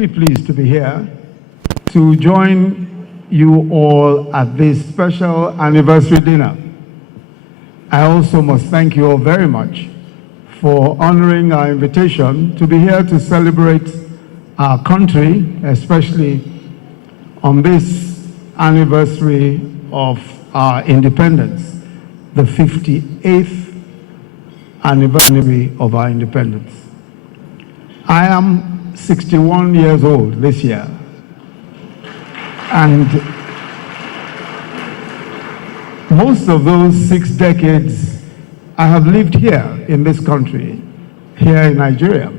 really pleased to be here to join you all at this special anniversary dinner. I also must thank you all very much for honoring our invitation to be here to celebrate our country, especially on this anniversary of our independence, the 58th anniversary of our independence. I am 61 years old this year, and most of those 6 decades I have lived here in this country, here in Nigeria.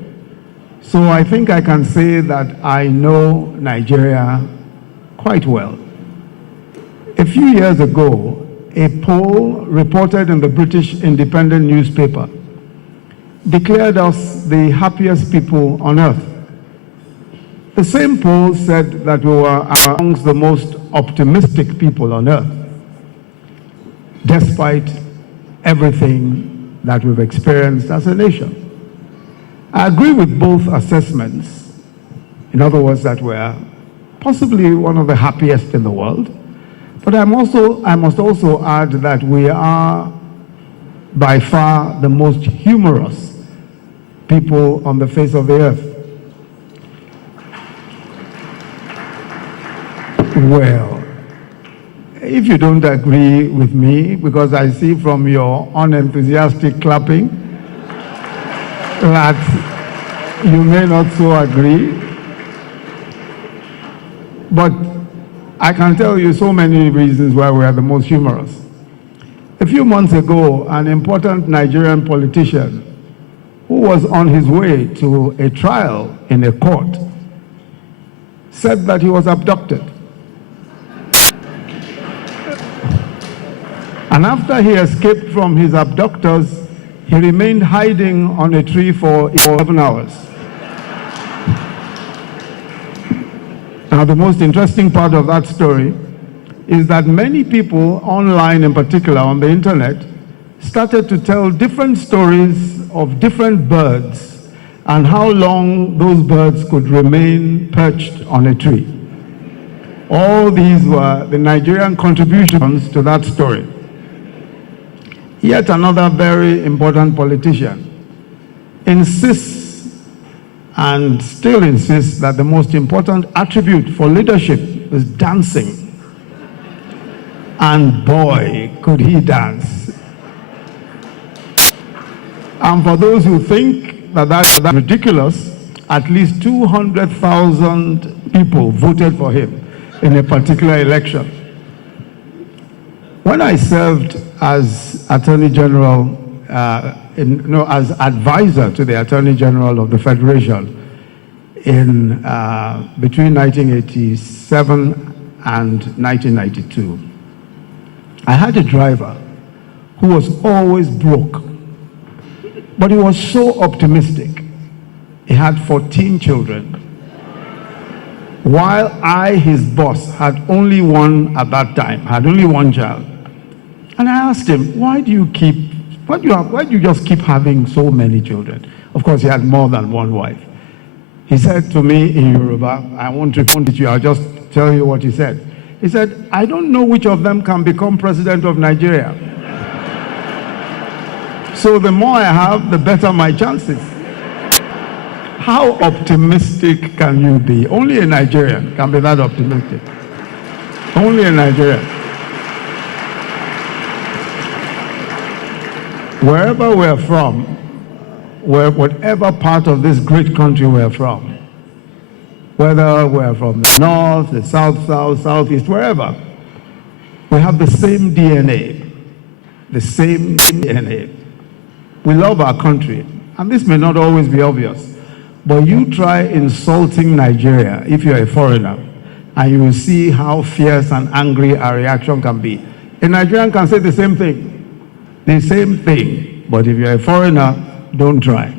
So I think I can say that I know Nigeria quite well. A few years ago, a poll reported in the British Independent newspaper declared us the happiest people on earth. The same poll said that we were amongst the most optimistic people on earth, despite everything that we've experienced as a nation. I agree with both assessments. In other words, that we're possibly one of the happiest in the world. But I must also add that we are by far the most humorous people on the face of the earth. Well, if you don't agree with me, because I see from your unenthusiastic clapping that you may not so agree, but I can tell you so many reasons why we are the most humorous. A few months ago, an important Nigerian politician who was on his way to a trial in a court said that he was abducted. And after he escaped from his abductors, he remained hiding on a tree for 11 hours. Now, the most interesting part of that story is that many people online, in particular on the internet, started to tell different stories of different birds and how long those birds could remain perched on a tree. All these were the Nigerian contributions to that story. Yet another very important politician insists and still insists that the most important attribute for leadership is dancing. And boy, could he dance. And for those who think that that's ridiculous, at least 200,000 people voted for him in a particular election. When I served as Attorney General, as advisor to the Attorney General of the Federation in between 1987 and 1992, I had a driver who was always broke, but he was so optimistic. He had 14 children, while I, his boss, had only one at that time, had only one child. And I asked him, why do you just keep having so many children? Of course, he had more than one wife. He said to me in Yoruba, I won't repeat it to you, I'll just tell you what he said. He said, I don't know which of them can become president of Nigeria. So the more I have, the better my chances. How optimistic can you be? Only a Nigerian can be that optimistic. Only a Nigerian. Wherever we're from, whatever part of this great country we're from, whether we're from the north, the south, southeast, wherever, we have the same DNA, the same DNA. We love our country, and this may not always be obvious, but you try insulting Nigeria if you're a foreigner, and you will see how fierce and angry our reaction can be. A Nigerian can say the same thing. The same thing, but if you're a foreigner, don't try.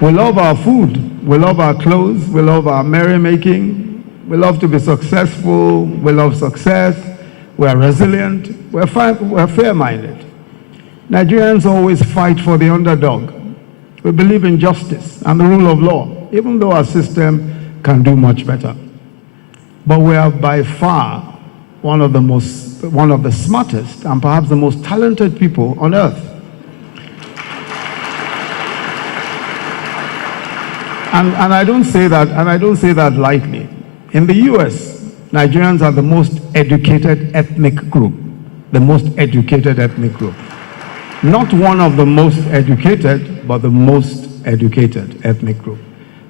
We love our food, we love our clothes, we love our merrymaking, we love to be successful, we love success, we're resilient, we're fair-minded. Nigerians always fight for the underdog. We believe in justice and the rule of law. even though our system can do much better. But we are by far one of the smartest and perhaps the most talented people on earth. And I don't say that lightly. In the US, Nigerians are the most educated ethnic group. The most educated ethnic group. Not one of the most educated, but the most educated ethnic group.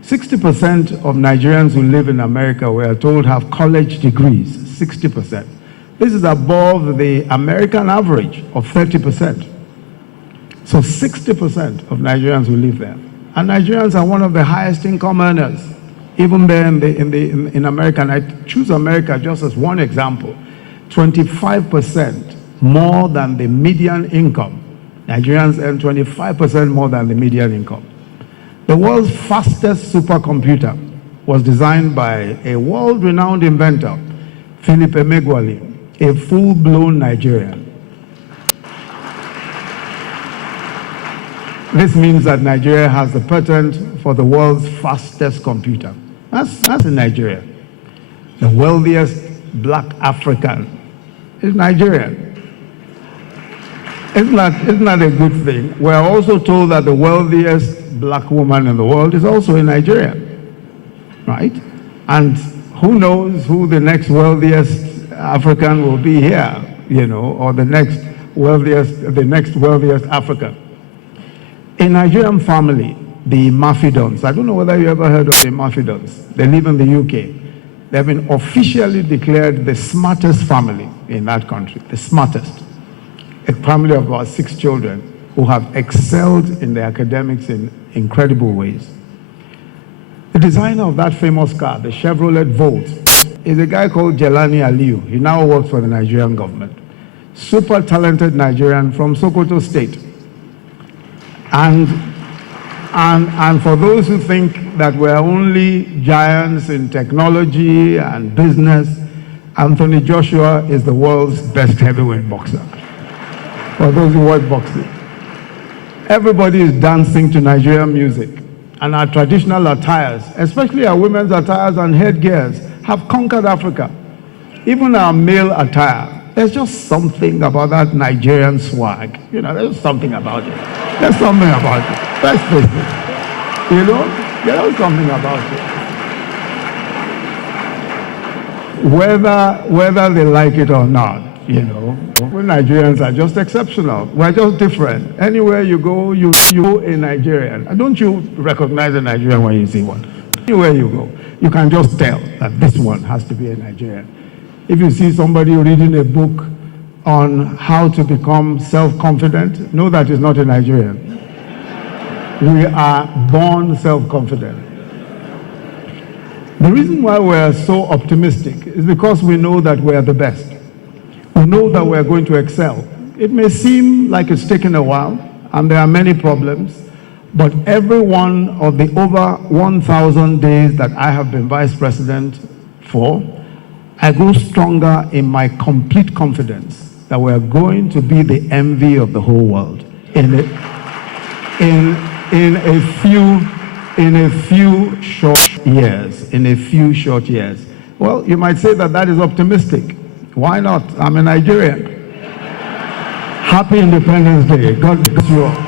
60% of Nigerians who live in America, we are told, have college degrees. 60%. This is above the American average of 30%. So 60% of Nigerians who live there. And Nigerians are one of the highest income earners, even there in America. And I choose America just as one example. 25% more than the median income. Nigerians earn 25% more than the median income. The world's fastest supercomputer was designed by a world-renowned inventor, Philip Emeagwali, a full-blown Nigerian. This means that Nigeria has the patent for the world's fastest computer. That's in Nigeria. The wealthiest black African is Nigerian. Isn't that a good thing? We're also told that the wealthiest black woman in the world is also a Nigerian, right? And who knows who the next wealthiest African will be here, you know, or the next wealthiest African. A Nigerian family, the Mafidons. I don't know whether you ever heard of the Mafidons. They live in the UK. They've been officially declared the smartest family in that country, the smartest. A family of about 6 children who have excelled in their academics in incredible ways. The designer of that famous car, the Chevrolet Volt, is a guy called Jelani Aliyu. He now works for the Nigerian government. Super talented Nigerian from Sokoto State. And for those who think that we're only giants in technology and business, Anthony Joshua is the world's best heavyweight boxer. For those who watch boxing. Everybody is dancing to Nigerian music, and our traditional attires, especially our women's attires and headgears, have conquered Africa. Even our male attire, there's just something about that Nigerian swag. You know, there's something about it. There's something about it. Let's face it. You know, there's something about it. Whether they like it or not, you know, we Nigerians are just exceptional. We're just different. Anywhere you go, you a Nigerian. And don't you recognize a Nigerian when you see one? Anywhere you go, you can just tell that this one has to be a Nigerian. If you see somebody reading a book on how to become self-confident, know that is not a Nigerian. We are born self-confident. The reason why we're so optimistic is because we know that we're the best. We know that we're going to excel. It may seem like it's taken a while, and there are many problems, but every one of the over 1,000 days that I have been vice president for, I grow stronger in my complete confidence that we're going to be the envy of the whole world in a few short years. Well, you might say that is optimistic. Why not? I'm a Nigerian. Happy Independence Day. God bless you all.